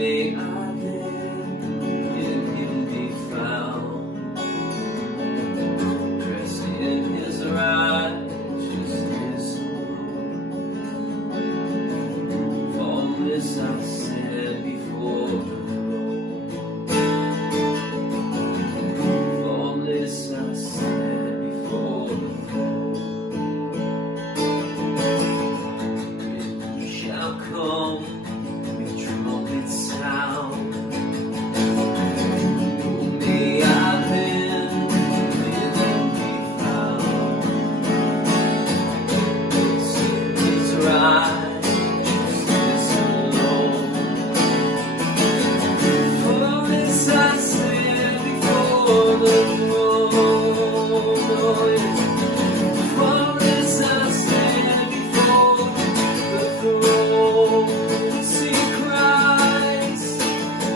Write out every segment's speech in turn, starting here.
may I then in him be found, dressed in his righteousness alone. Faultless I stand before the throne. Faultless I stand before the throne. It shall come with trumpet sound. Oh, may I then in him be found. His righteousness alone. Faultless I stand before the throne. Faultless I stand before the throne. See Christ,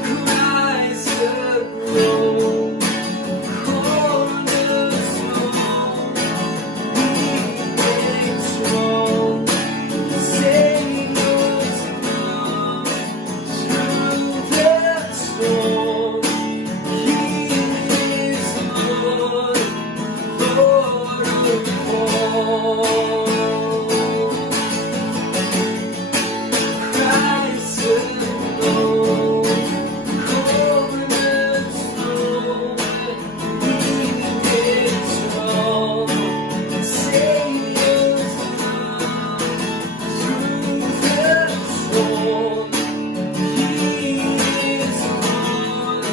Christ alone. Cornerstone, He made strong. Savior's come through the storm. He is Lord, Lord of all. Christ alone, cornerstone, He made strong. Savior's come through the storm. He is Lord,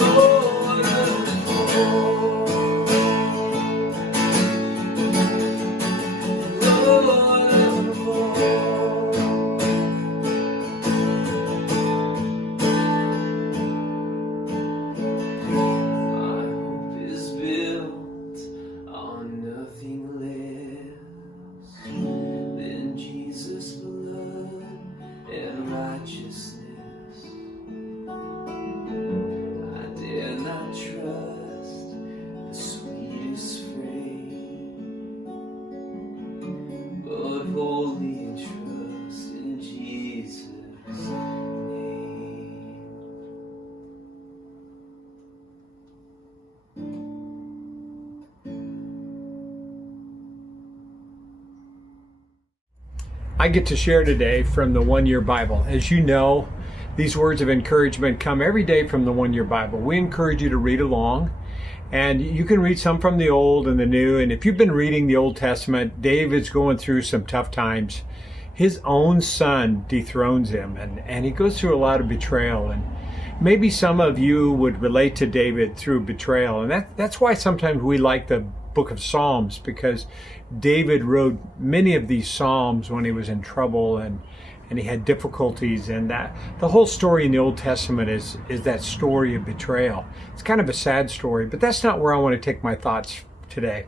Lord of all. Lord of all. My hope is built on nothing less than Jesus' blood and righteousness. I dare not trust the sweetest frame, but wholly trust in Jesus' name. I get to share today from the One Year Bible. As you know, these words of encouragement come every day from the One Year Bible. We encourage you to read along, and you can read some from the Old and the New. And if you've been reading the Old Testament, David's going through some tough times. His own son dethrones him, and he goes through a lot of betrayal. And maybe some of you would relate to David through betrayal. And that's why sometimes we like the book of Psalms, because David wrote many of these Psalms when he was in trouble and he had difficulties, and that the whole story in the Old Testament is that story of betrayal. It's kind of a sad story, but that's not where I want to take my thoughts today.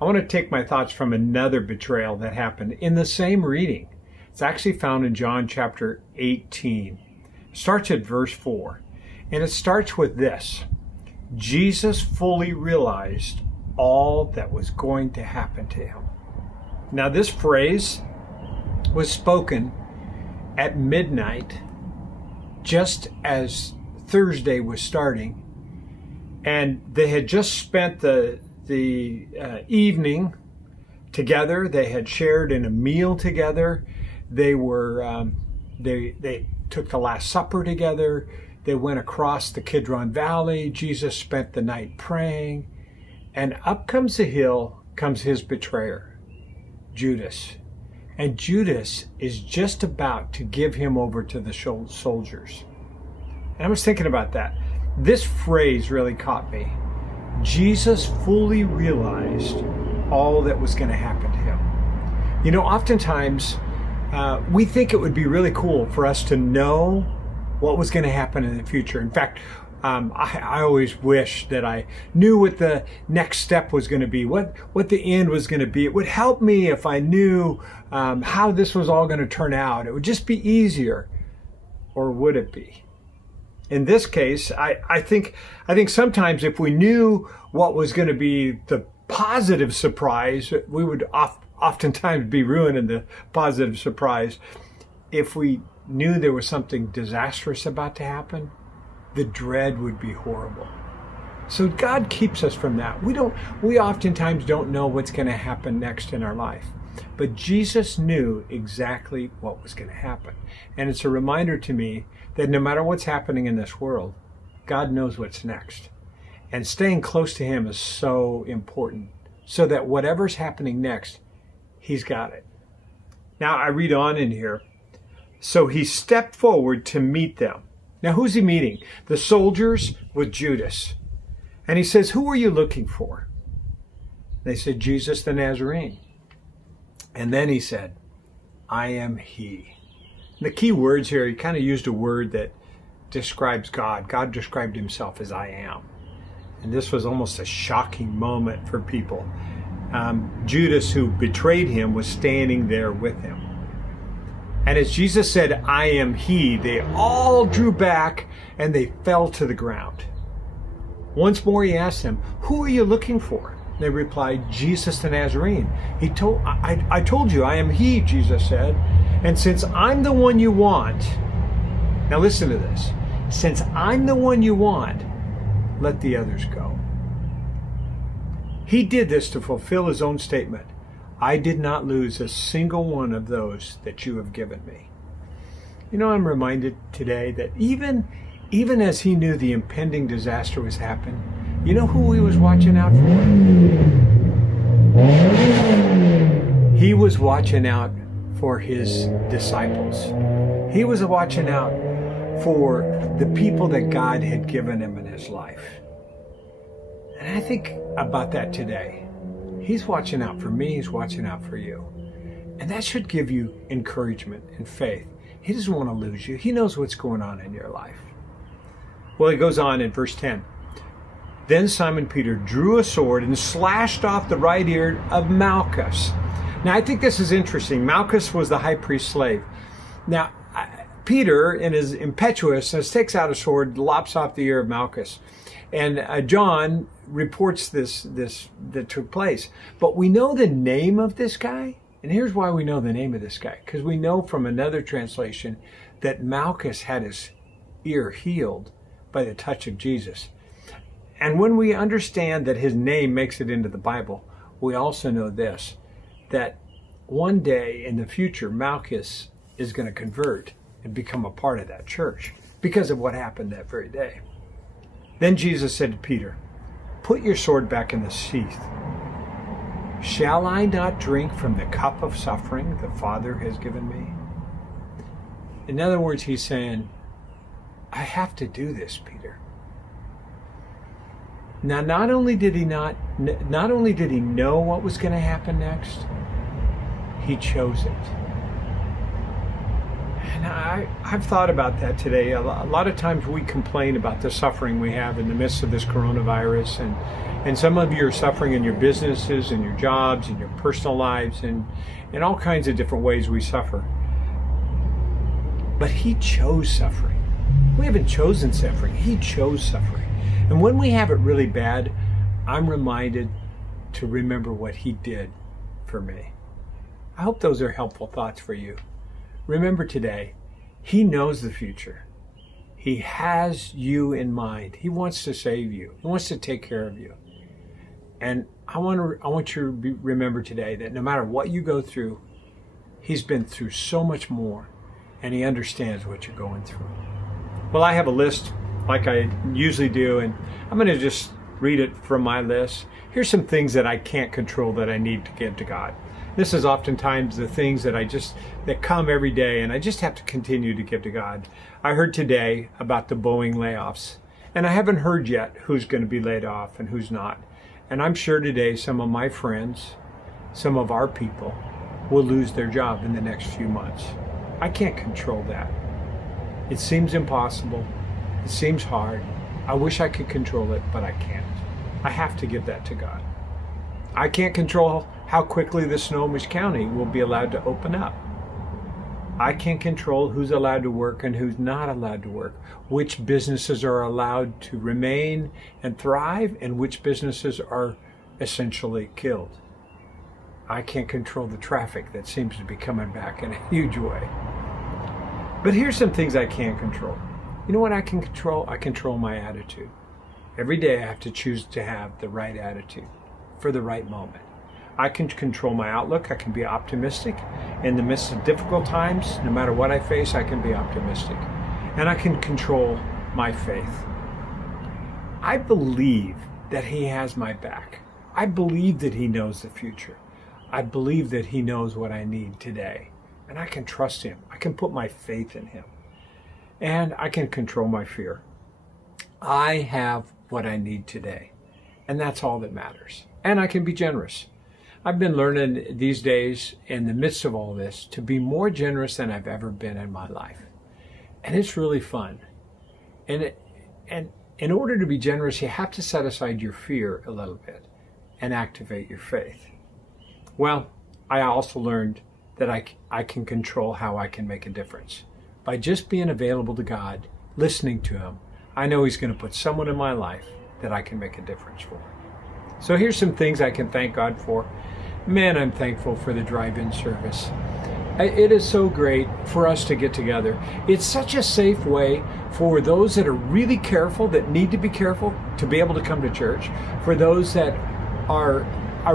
I want to take my thoughts from another betrayal that happened in the same reading. It's actually found in John chapter 18. It starts at verse 4, and it starts with this: Jesus fully realized all that was going to happen to him. Now, this phrase was spoken at midnight, just as Thursday was starting, and they had just spent the evening together. They had shared in a meal together. They were they took the Last Supper together. They went across the Kidron Valley. Jesus spent the night praying. And up comes the hill, comes his betrayer, Judas. And Judas is just about to give him over to the soldiers. And I was thinking about that. This phrase really caught me. Jesus fully realized all that was going to happen to him. You know, oftentimes we think it would be really cool for us to know what was going to happen in the future. In fact, I always wish that I knew what the next step was going to be, what the end was going to be. It would help me if I knew how this was all going to turn out. It would just be easier. Or would it be? In this case, I think sometimes if we knew what was going to be the positive surprise, we would oftentimes be ruining the positive surprise. if we knew there was something disastrous about to happen, the dread would be horrible. So God keeps us from that. We oftentimes don't know what's going to happen next in our life. But Jesus knew exactly what was going to happen. And it's a reminder to me that no matter what's happening in this world, God knows what's next. And staying close to him is so important, so that whatever's happening next, he's got it. Now I read on in here. So he stepped forward to meet them. Now who's he meeting? The soldiers with Judas. And he says, who are you looking for? They said, Jesus the Nazarene. And then he said, I am he. And the key words here, he kind of used a word that describes God. God described himself as I am. And this was almost a shocking moment for people. Judas, who betrayed him, was standing there with him. And as Jesus said, I am he, they all drew back and they fell to the ground. Once more he asked them, who are you looking for? They replied, Jesus the Nazarene. I told you, I am he, Jesus said. And since I'm the one you want, now listen to this. Since I'm the one you want, let the others go. He did this to fulfill his own statement. I did not lose a single one of those that you have given me. You know, I'm reminded today that even as he knew the impending disaster was happening, you know who he was watching out for? He was watching out for his disciples. He was watching out for the people that God had given him in his life. And I think about that today. He's watching out for me. He's watching out for you. And that should give you encouragement and faith. He doesn't want to lose you. He knows what's going on in your life. Well, it goes on in verse 10. Then Simon Peter drew a sword and slashed off the right ear of Malchus. Now, I think this is interesting. Malchus was the high priest's slave. Now, Peter, in his impetuousness, takes out a sword, lops off the ear of Malchus. And John reports this that took place. But we know the name of this guy. And here's why we know the name of this guy. Because we know from another translation that Malchus had his ear healed by the touch of Jesus. And when we understand that his name makes it into the Bible, we also know this, that one day in the future, Malchus is going to convert and become a part of that church because of what happened that very day. Then Jesus said to Peter, put your sword back in the sheath. Shall I not drink from the cup of suffering the Father has given me? In other words, he's saying, I have to do this, Peter. Now, not only did he know what was going to happen next, he chose it. And I've thought about that today. A lot of times we complain about the suffering we have in the midst of this coronavirus, and some of you are suffering in your businesses, in your jobs, in your personal lives, and in all kinds of different ways we suffer. But he chose suffering. We haven't chosen suffering. He chose suffering. And when we have it really bad, I'm reminded to remember what he did for me. I hope those are helpful thoughts for you. Remember today, he knows the future. He has you in mind. He wants to save you. He wants to take care of you. And I want you to remember today that no matter what you go through, he's been through so much more, and he understands what you're going through. Well, I have a list like I usually do, and I'm going to just read it from my list. Here's some things that I can't control that I need to give to God. This is oftentimes the things that come every day, and I just have to continue to give to God. I heard today about the Boeing layoffs, and I haven't heard yet who's going to be laid off and who's not. And I'm sure today some of my friends, some of our people will lose their job in the next few months. I can't control that. It seems impossible. It seems hard. I wish I could control it, but I can't. I have to give that to God. I can't control how quickly the Snohomish County will be allowed to open up. I can't control who's allowed to work and who's not allowed to work, which businesses are allowed to remain and thrive, and which businesses are essentially killed. I can't control the traffic that seems to be coming back in a huge way. But here's some things I can't control. You know what I can control? I control my attitude. Every day I have to choose to have the right attitude for the right moment. I can control my outlook. I can be optimistic. In the midst of difficult times, no matter what I face, I can be optimistic. And I can control my faith. I believe that He has my back. I believe that He knows the future. I believe that He knows what I need today. And I can trust Him. I can put my faith in Him. And I can control my fear. I have what I need today. And that's all that matters. And I can be generous. I've been learning these days, in the midst of all this, to be more generous than I've ever been in my life. And it's really fun. And in order to be generous, you have to set aside your fear a little bit and activate your faith. Well, I also learned that I can control how I can make a difference. By just being available to God, listening to Him, I know He's going to put someone in my life that I can make a difference for. So here's some things I can thank God for. Man, I'm thankful for the drive-in service. It is so great for us to get together. It's such a safe way for those that are really careful, that need to be careful, to be able to come to church. For those that are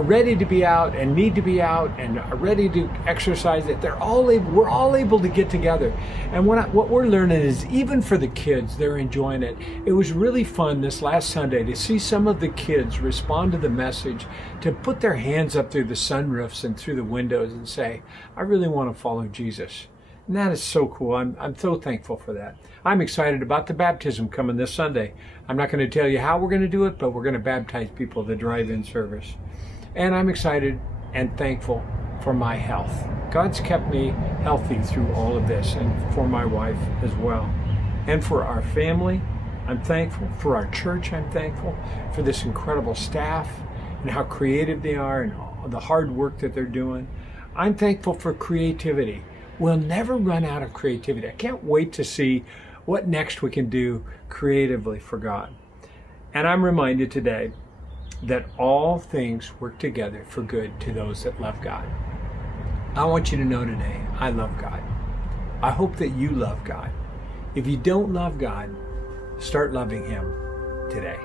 ready to be out and need to be out and are ready to exercise, that we're all able to get together. And what we're learning is, even for the kids, they're enjoying it. It was really fun this last Sunday to see some of the kids respond to the message, to put their hands up through the sunroofs and through the windows and say, I really want to follow Jesus. And that is so cool. I'm so thankful for that. I'm excited about the baptism coming this Sunday. I'm not going to tell you how we're going to do it, but we're going to baptize people at the drive-in service. And I'm excited and thankful for my health. God's kept me healthy through all of this, and for my wife as well. And for our family, I'm thankful. For our church, I'm thankful. For this incredible staff and how creative they are and all the hard work that they're doing. I'm thankful for creativity. We'll never run out of creativity. I can't wait to see what next we can do creatively for God. And I'm reminded today that all things work together for good to those that love God. I want you to know today, I love God. I hope that you love God. If you don't love God, start loving Him today.